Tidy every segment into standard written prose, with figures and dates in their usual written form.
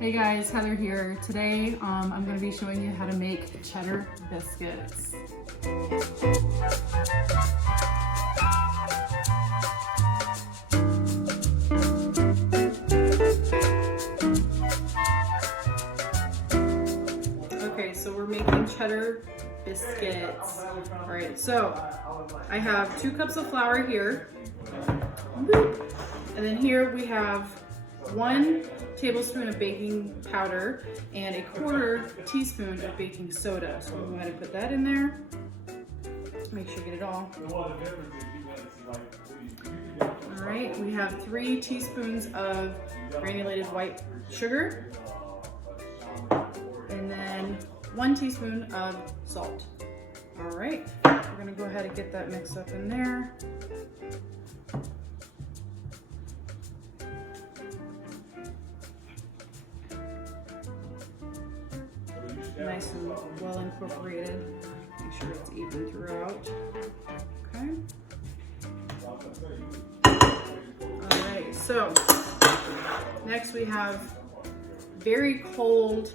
Hey guys, Heather here. Today I'm going to be showing you how to make cheddar biscuits. Okay, so we're making cheddar biscuits. All right, so I have 2 cups of flour here. And then here we have 1 tablespoon of baking powder and a 1/4 teaspoon of baking soda. So I'm going to go ahead and put that in there. Make sure you get it all. All right, we have 3 teaspoons of granulated white sugar and then 1 teaspoon of salt. All right, we're going to go ahead and get that mixed up in there. Nice and well incorporated. Make sure it's even throughout. Okay. Alright, so next we have very cold,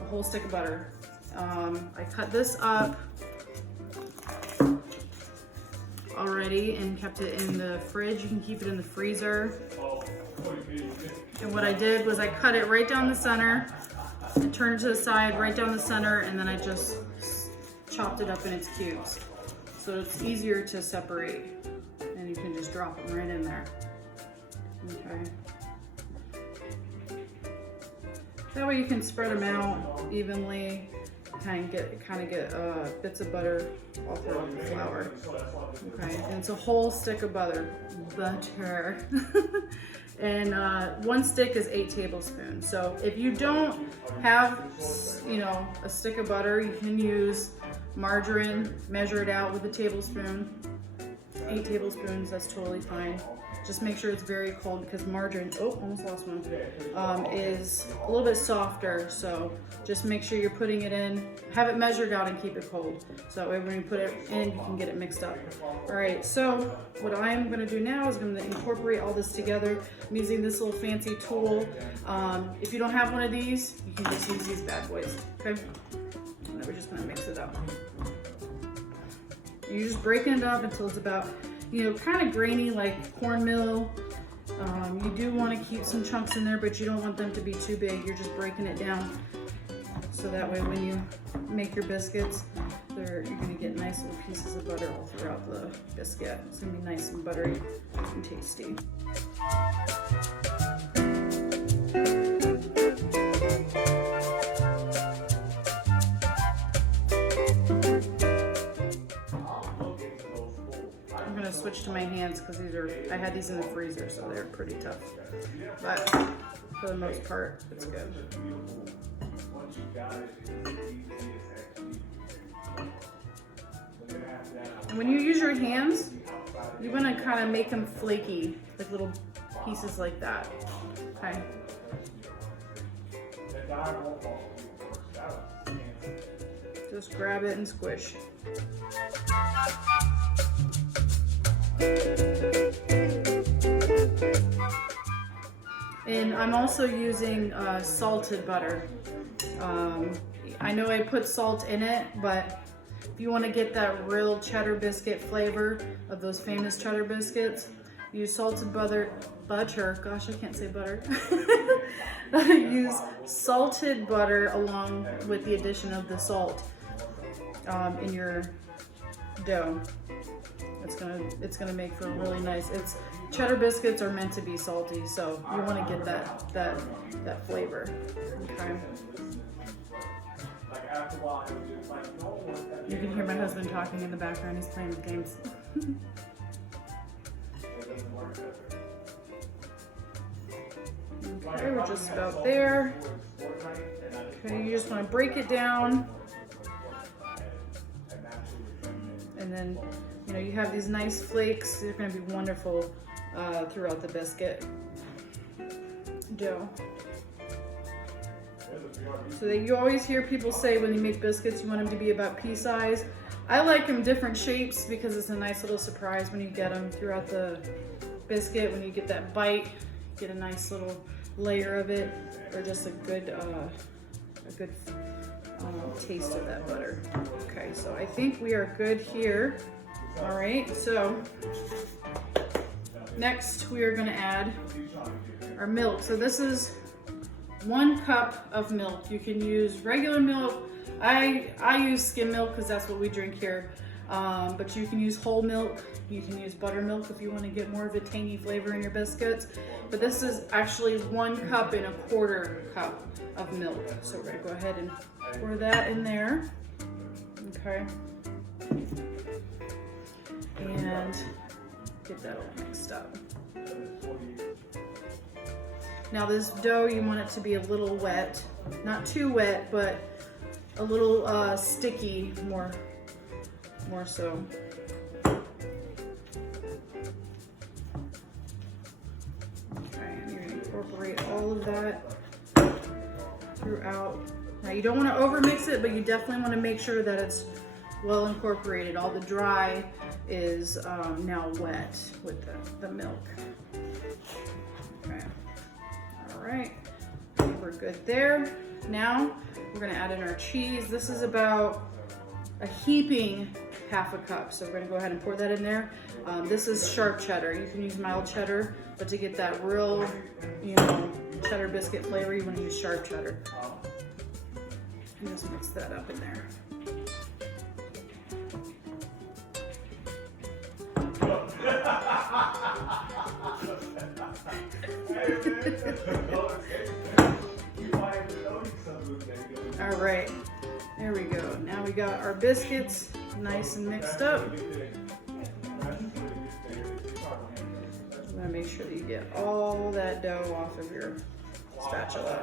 a whole stick of butter. I cut this up already and kept it in the fridge. You can keep it in the freezer. And what I did was I cut it right down the center and turn it to the side, right down the center, and then I just chopped it up in its cubes. So it's easier to separate, and you can just drop them right in there. Okay. That way you can spread them out evenly, kind of get bits of butter all throughout the flour. Okay, and it's a whole stick of butter. And 1 stick is 8 tablespoons. So if you don't have, a stick of butter, you can use margarine, measure it out with a tablespoon. 8 tablespoons, that's totally fine. Just make sure it's very cold because margarine, almost lost one, is a little bit softer. So just make sure you're putting it in, have it measured out and keep it cold. So that way when you put it in, you can get it mixed up. All right, so what I'm gonna do now is I'm gonna incorporate all this together. I'm using this little fancy tool. If you don't have one of these, you can just use these bad boys, okay? And then we're just gonna mix it up. You're just breaking it up until it's about, kind of grainy like cornmeal. You do want to keep some chunks in there, but you don't want them to be too big. You're just breaking it down. So that way when you make your biscuits, you're going to get nice little pieces of butter all throughout the biscuit. It's going to be nice and buttery and tasty. Switch to my hands because I had these in the freezer, so they're pretty tough. But for the most part, it's good. And when you use your hands, you want to kind of make them flaky, like little pieces like that. Okay. Just grab it and squish. And I'm also using salted butter. I know I put salt in it, but if you want to get that real cheddar biscuit flavor of those famous cheddar biscuits, use salted butter, gosh, I can't say butter. Use salted butter along with the addition of the salt in your dough. It's gonna make for a really nice. Cheddar biscuits are meant to be salty, so you want to get that flavor. Okay. You can hear my husband talking in the background. He's playing with games. Okay, we're just about there. Okay, you just want to break it down, and then. You have these nice flakes. They're going to be wonderful throughout the biscuit dough. So that you always hear people say when you make biscuits, you want them to be about pea size. I like them different shapes because it's a nice little surprise when you get them throughout the biscuit. When you get that bite, get a nice little layer of it. or just a good taste of that butter. Okay, so I think we are good here. All right, so next we are going to add our milk. So this is 1 cup of milk. You can use regular milk. I use skim milk because that's what we drink here. But you can use whole milk. You can use buttermilk if you want to get more of a tangy flavor in your biscuits. But this is actually 1 cup and 1/4 cup of milk. So we're going to go ahead and pour that in there. Okay. And get that all mixed up. Now this dough, you want it to be a little wet. Not too wet, but a little sticky, more so. Okay, and you're gonna incorporate all of that throughout. Now you don't want to overmix it, but you definitely want to make sure that it's well incorporated. All the dry is now wet with the milk. Okay, all right, we're good there. Now we're gonna add in our cheese. This is about a heaping 1/2 cup. So we're gonna go ahead and pour that in there. This is sharp cheddar. You can use mild cheddar, but to get that real, cheddar biscuit flavor, you wanna use sharp cheddar. And just mix that up in there. All right, there we go. Now we got our biscuits nice and mixed up. I'm gonna make sure that you get all that dough off of your spatula.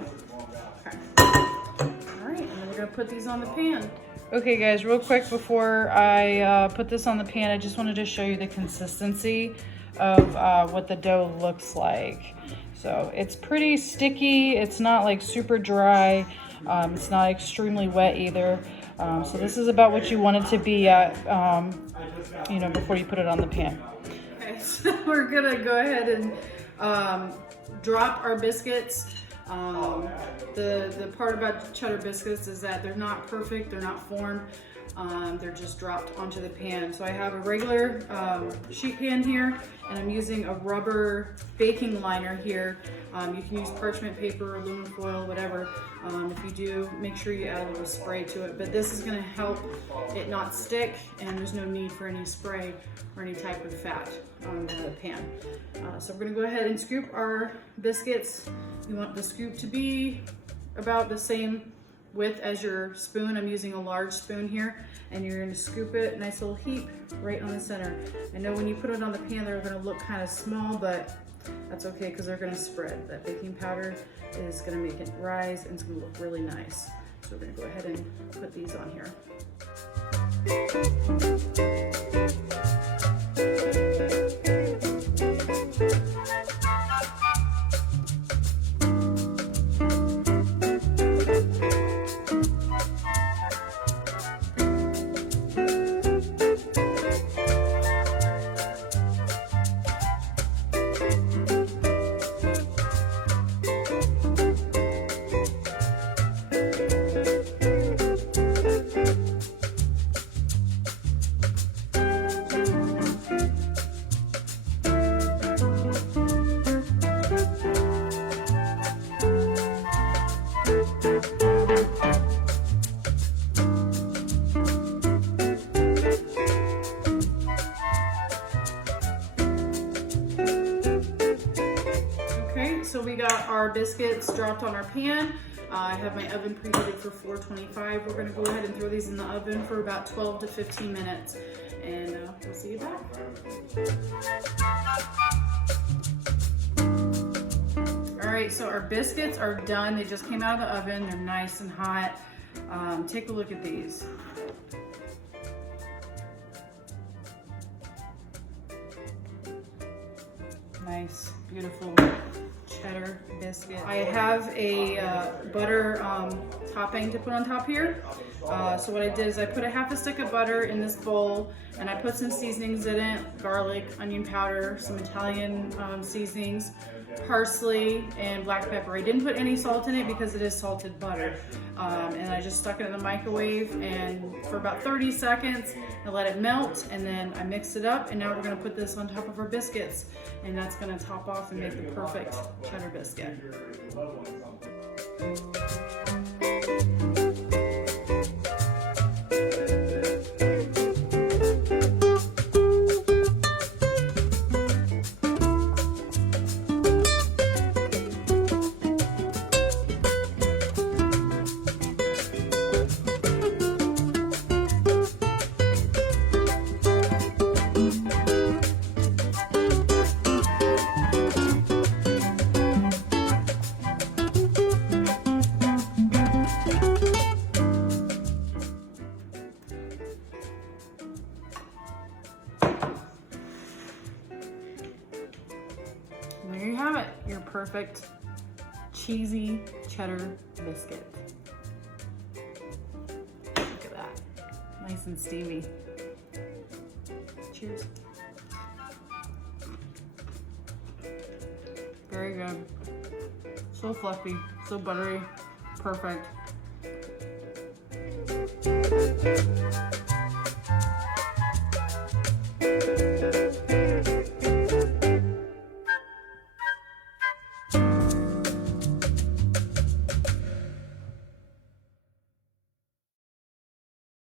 Okay. All right, and then we're gonna put these on the pan. Okay guys, real quick before I put this on the pan, I just wanted to show you the consistency of what the dough looks like. So it's pretty sticky. It's not like super dry. It's not extremely wet either. So this is about what you want it to be at, before you put it on the pan. Okay, so we're gonna go ahead and drop our biscuits. The part about cheddar biscuits is that they're not perfect, they're not formed. They're just dropped onto the pan. So I have a regular sheet pan here, and I'm using a rubber baking liner here. You can use parchment paper, aluminum foil, whatever. If you do, make sure you add a little spray to it. But this is going to help it not stick, and there's no need for any spray or any type of fat on the pan. So we're going to go ahead and scoop our biscuits. You want the scoop to be about the same width as your spoon. I'm using a large spoon here, and you're going to scoop it, nice little heap right on the center. I know when you put it on the pan, they're going to look kind of small, but that's okay because they're going to spread. That baking powder is going to make it rise, and it's going to look really nice. So we're going to go ahead and put these on here. So we got our biscuits dropped on our pan. I have my oven preheated for 425. We're going to go ahead and throw these in the oven for about 12 to 15 minutes, and we'll see you back. All right, so our biscuits are done. They just came out of the oven. They're nice and hot. Take a look at these. Nice, beautiful cheddar biscuit. I have a butter topping to put on top here. So what I did is I put a half a stick of butter in this bowl, and I put some seasonings in it: garlic, onion powder, some Italian seasonings, parsley, and black pepper. I didn't put any salt in it because it is salted butter. And I just stuck it in the microwave and for about 30 seconds and let it melt, and then I mixed it up, and now we're gonna put this on top of our biscuits, and that's gonna top off and make the perfect cheddar biscuit. There you have it, your perfect cheesy cheddar biscuit. Look at that, nice and steamy. Cheers. Very good. So fluffy, so buttery, perfect.